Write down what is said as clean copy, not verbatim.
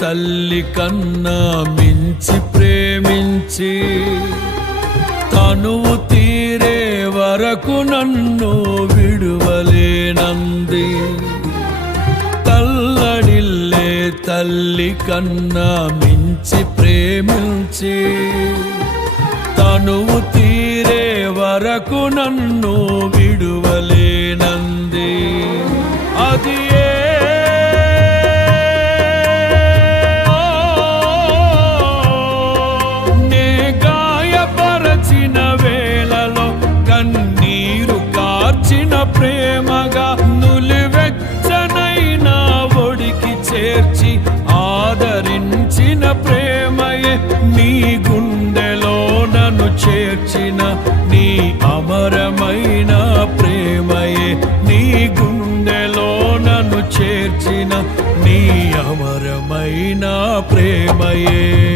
తల్లి కన్నా మించి ప్రేమించి తనువు తీరే వరకు నన్ను విడువలేనంది. తల్లడిల్లే తల్లి కన్నా మించి ప్రేమించి తనువు తీరే వరకు నన్ను విడువలేనంది. అది నే గాయపరచిన వేళలో కన్నీరు కార్చిన ప్రేమగా నులివెచ్చనైనా ఒడికి చేర్చి ఆదరించిన ప్రేమయే నీ గుండెలో నన్ను చేర్చిన నీ అమరమైన ప్రేమయే నీ గుండెలో నన్ను చేర్చిన నీ అమరమైన ప్రేమయే.